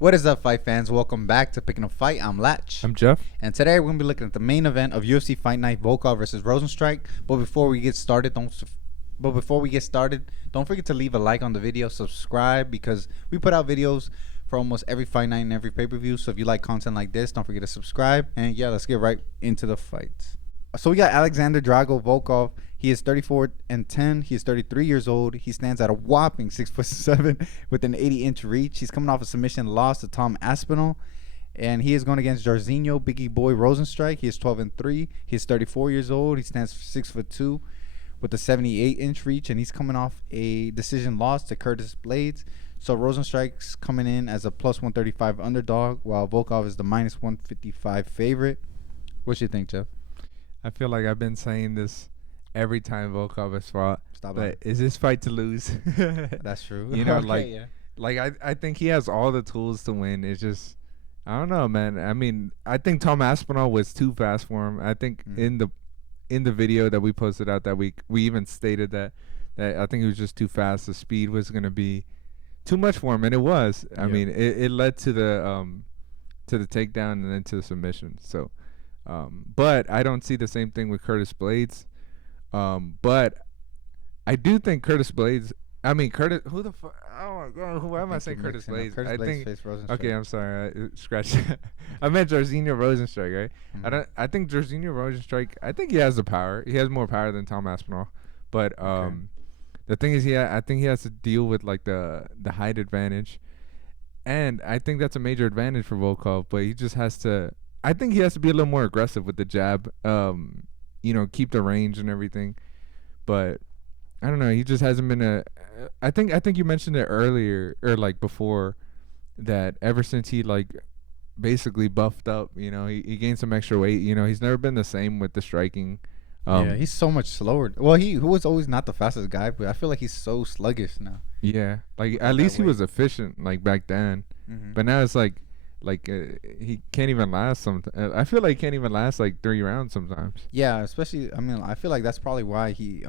What is up, fight fans? Welcome back to Picking a Fight. I'm Latch. I'm Jeff. And today we're going to be looking at the main event of UFC Fight Night, Volkov versus Rozenstruik. But before we get started, don't forget to leave a like on the video, subscribe, because we put out videos for almost every fight night and every pay-per-view. So if you like content like this, don't forget to subscribe. And yeah, let's get right into the fights. So we got Alexander Drago Volkov. He is 34-10. He is 33 years old. He stands at a whopping 6'7" with an 80-inch reach. He's coming off a submission loss to Tom Aspinall. And he is going against Jairzinho, Bigi boy Rozenstruik. He is 12-3. He is 34 years old. He stands 6'2" with a 78-inch reach. And he's coming off a decision loss to Curtis Blades. So Rozenstruik's coming in as a plus 135 underdog, while Volkov is the minus 155 favorite. What you think, Jeff? I feel like I've been saying this every time Volkov has fought. Stop but it. Is this fight to lose? That's true. You know, Okay, I think he has all the tools to win. It's just, I don't know, man. I mean, I think Tom Aspinall was too fast for him. I think in the video that we posted out that week, we even stated that I think he was just too fast. The speed was gonna be too much for him, and it was. I mean, it led to the takedown and then to the submission. So. But I don't see the same thing with Curtis Blades. But I do think Curtis Blades. I mean, Curtis. Who the fuck? Oh my God! Who am I saying? Curtis Blades. Curtis Blades faced Rozenstruik. Okay, I'm sorry. I scratched. I meant Jairzinho Rozenstruik, right? Mhm. I think Jairzinho Rozenstruik. I think he has the power. He has more power than Tom Aspinall. But the thing is, I think he has to deal with like the height advantage, and I think that's a major advantage for Volkov. But he just has to. I think he has to be a little more aggressive with the jab. Keep the range and everything. But I don't know. He just hasn't been I think you mentioned it earlier or like before that ever since he like basically buffed up, he gained some extra weight. He's never been the same with the striking. Yeah, he's so much slower. Well, he was always not the fastest guy, but I feel like he's so sluggish now. Yeah, like at least he was efficient like back then. Mm-hmm. But now it's like he can't even last I feel like he can't even last like 3 rounds sometimes. Yeah, especially, I mean, I feel like that's probably why he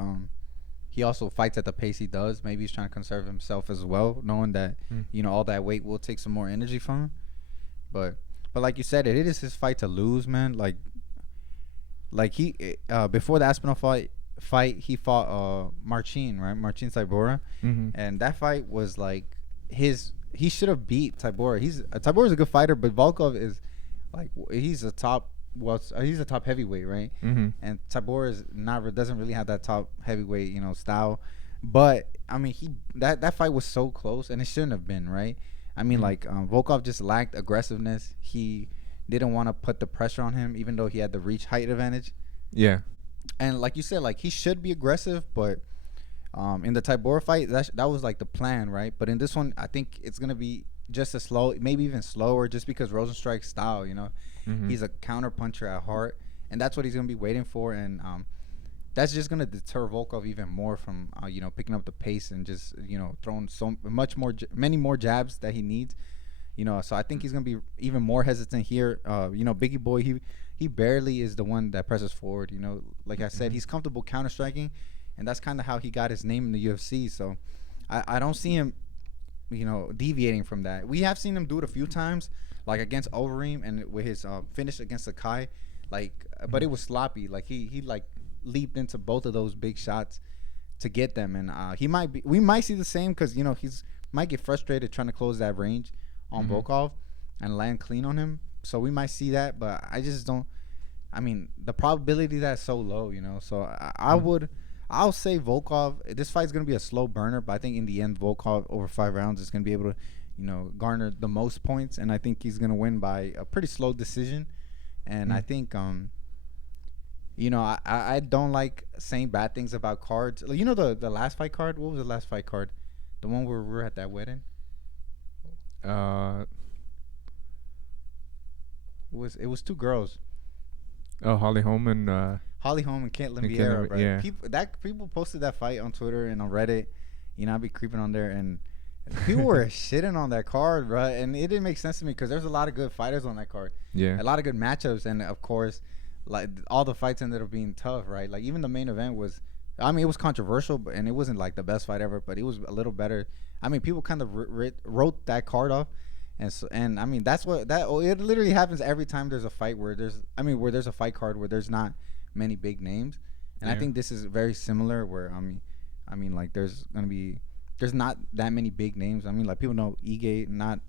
also fights at the pace he does. Maybe he's trying to conserve himself as well, knowing that all that weight will take some more energy from him. But like you said, it is his fight to lose, man. Like he before the Aspinall fight he fought Marcin, right? Marcin Tybura. And that fight was like he should have beat Tybura. Tybura's a good fighter, but Volkov is like he's a top heavyweight, right? And Tybura doesn't really have that top heavyweight style. But I mean, that fight was so close, and it shouldn't have been, right? I mean, Volkov just lacked aggressiveness. He didn't want to put the pressure on him, even though he had the reach height advantage. Yeah. And like you said, like he should be aggressive, but in the Tybura fight, that was like the plan, right? But in this one, I think it's gonna be just as slow, maybe even slower, just because Rozenstruik's style, he's a counter puncher at heart, and that's what he's gonna be waiting for, and that's just gonna deter Volkov even more from picking up the pace and just throwing many more jabs that he needs. So I think he's gonna be even more hesitant here. Biggie boy, he barely is the one that presses forward. Like I said, he's comfortable counter striking, and that's kind of how he got his name in the UFC. So I don't see him, deviating from that. We have seen him do it a few times, like against Overeem and with his finish against Sakai, but it was sloppy. Like he like leaped into both of those big shots to get them, and we might see the same because he's might get frustrated trying to close that range on Volkov and land clean on him. So we might see that, but I just don't. I mean, the probability that's so low, So I'll say Volkov. This fight's gonna be a slow burner, but I think in the end, Volkov over 5 rounds is gonna be able to, garner the most points, and I think he's gonna win by a pretty slow decision. And I think, I don't like saying bad things about cards. The last fight card. What was the last fight card? The one where we were at that wedding. It was 2 girls. Oh, Holly Holm and Caitlin Vieira, bro. Yeah. People posted that fight on Twitter and on Reddit. I'd be creeping on there, and people were shitting on that card, bro. And it didn't make sense to me because there's a lot of good fighters on that card. Yeah. A lot of good matchups, and of course, like all the fights ended up being tough, right? Like even the main event was, I mean, it was controversial, and it wasn't like the best fight ever, but it was a little better. I mean, people kind of wrote that card off And I mean that's what that it literally happens every time there's a fight where there's a fight card where there's not many big names, and I think this is very similar where like there's not that many big names. I mean, like people know Ige, not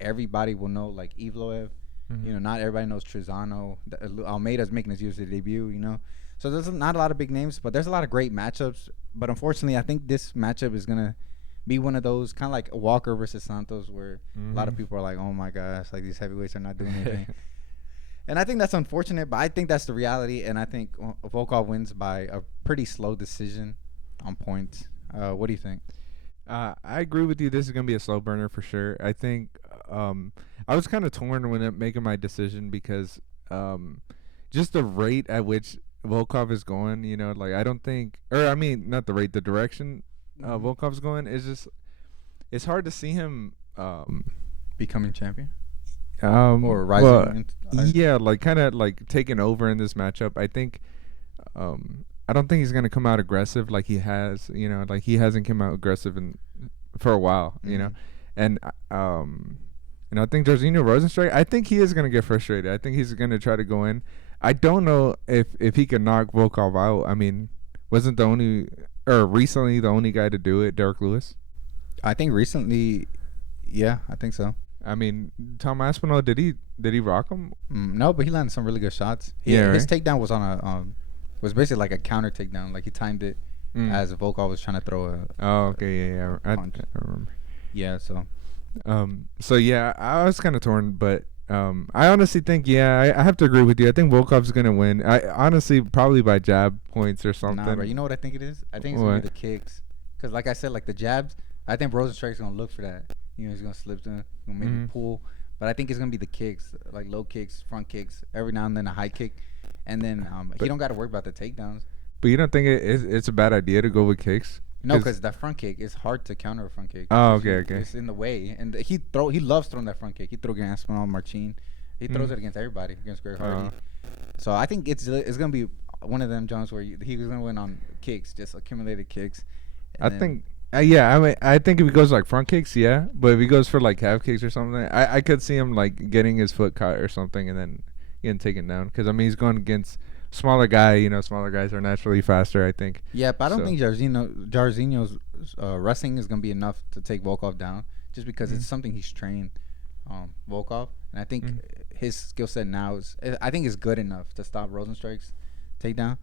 everybody will know like Evloev. Mm-hmm. You know, not everybody knows Trezano. Almeida's making his UFC debut. You know, so there's not a lot of big names, but there's a lot of great matchups. But unfortunately, I think this matchup is gonna be one of those kind of like Walker versus Santos, where a lot of people are like, "Oh my gosh, like these heavyweights are not doing anything." And I think that's unfortunate, but I think that's the reality. And I think Volkov wins by a pretty slow decision on points. What do you think? I agree with you. This is gonna be a slow burner for sure. I think I was kind of torn when making my decision because just the rate at which Volkov is going. You know, like I don't think, or I mean, not the rate, the direction Volkov's going is just. It's hard to see him becoming champion. Or rising. Yeah, like kind of like taking over in this matchup. I think. I don't think he's gonna come out aggressive like he has. You know, like he hasn't come out aggressive for a while. You know, and I think Jairzinho Rozenstruik. I think he is gonna get frustrated. I think he's gonna try to go in. I don't know if he can knock Volkov out. I mean, wasn't recently the only guy to do it Derek Lewis? I think recently, yeah, I think so. I mean, Tom Aspinall, did he rock him? No, but he landed some really good shots. His takedown was on was basically like a counter takedown. Like he timed it as Volkov was trying to throw a. Oh, okay, yeah. I remember. Yeah, so. So yeah, I was kind of torn, but I honestly think I have to agree with you. I think Volkov's gonna win. I honestly probably by jab points or something. Nah, bro, you know what I think it is? I think it's gonna be the kicks. Cause like I said, like the jabs, I think Rozenstruik's gonna look for that. You know, he's gonna slip them, gonna maybe pull. But I think it's gonna be the kicks, like low kicks, front kicks, every now and then a high kick, and then he don't got to worry about the takedowns. But you don't think it's a bad idea to go with kicks? No, because that front kick is hard to counter a front kick. Oh, okay. It's in the way, and he loves throwing that front kick. He threw against Aspinall, Marcin. He throws it against everybody, against Greg Hardy. So I think it's gonna be one of them Jones where he's gonna win on kicks, just accumulated kicks. I think. I mean, I think if he goes like front kicks, yeah. But if he goes for like calf kicks or something, I could see him like getting his foot caught or something and then getting taken down. Because I mean, he's going against smaller guy. You know, smaller guys are naturally faster, I think. Yeah, but I don't think Jairzinho's wrestling is gonna be enough to take Volkov down, just because it's something he's trained, Volkov, and I think his skill set now is good enough to stop Rozenstruik's takedown.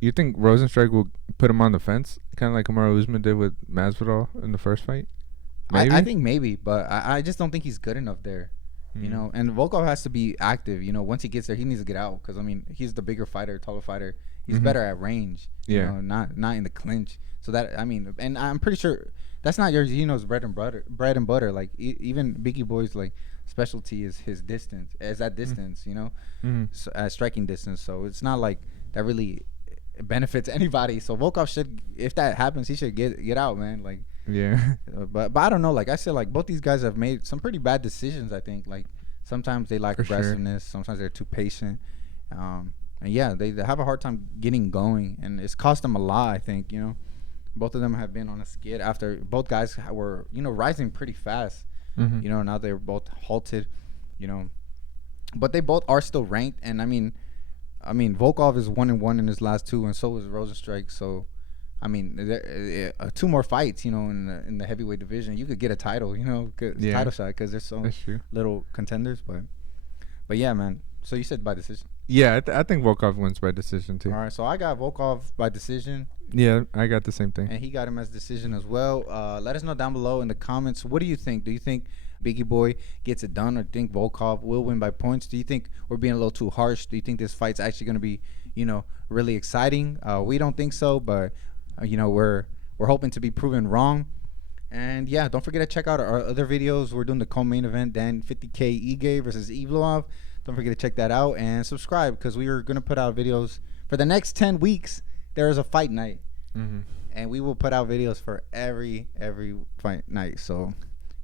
You think Rozenstruik will put him on the fence, kind of like Kamaru Usman did with Masvidal in the first fight? I think maybe, but I just don't think he's good enough there. You know, and Volkov has to be active. You know, once he gets there, he needs to get out because I mean, he's the bigger fighter, taller fighter. He's better at range. You know, not in the clinch. So that I mean, and I'm pretty sure that's not Jairzinho's bread and butter. Like even Bigi Boy's like specialty is his distance, distance. You know, so, striking distance. So it's not like that really benefits anybody. So Volkov should, if that happens, he should get out, man. Like. Yeah. But I don't know. Like I said, like both these guys have made some pretty bad decisions. I think like sometimes they lack aggressiveness. Sometimes they're too patient. And yeah, they have a hard time getting going, and it's cost them a lot. I think both of them have been on a skid after both guys were rising pretty fast. Now they're both halted. But they both are still ranked, and I mean Volkov is 1-1 in his last two, and so is Rozenstruik. So. I mean, two more fights, in the heavyweight division, you could get a title, title shot because there's so little contenders. But yeah, man. So you said by decision. Yeah, I think Volkov wins by decision too. All right, so I got Volkov by decision. Yeah, I got the same thing. And he got him as decision as well. Let us know down below in the comments. What do you think? Do you think Bigi Boy gets it done, or think Volkov will win by points? Do you think we're being a little too harsh? Do you think this fight's actually going to be, really exciting? We don't think so, but. We're hoping to be proven wrong. And yeah, don't forget to check out our other videos. We're doing the co-main event, then 50K Ige versus Evloev. Don't forget to check that out and subscribe, because we are going to put out videos for the next 10 weeks. There is a fight night, and we will put out videos for every fight night. So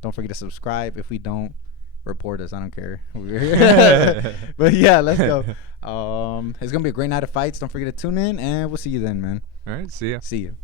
don't forget to subscribe. If we don't, report us. I don't care. But yeah, let's go. It's gonna be a great night of fights. Don't forget to tune in, and we'll see you then, man. All right, see ya. See you.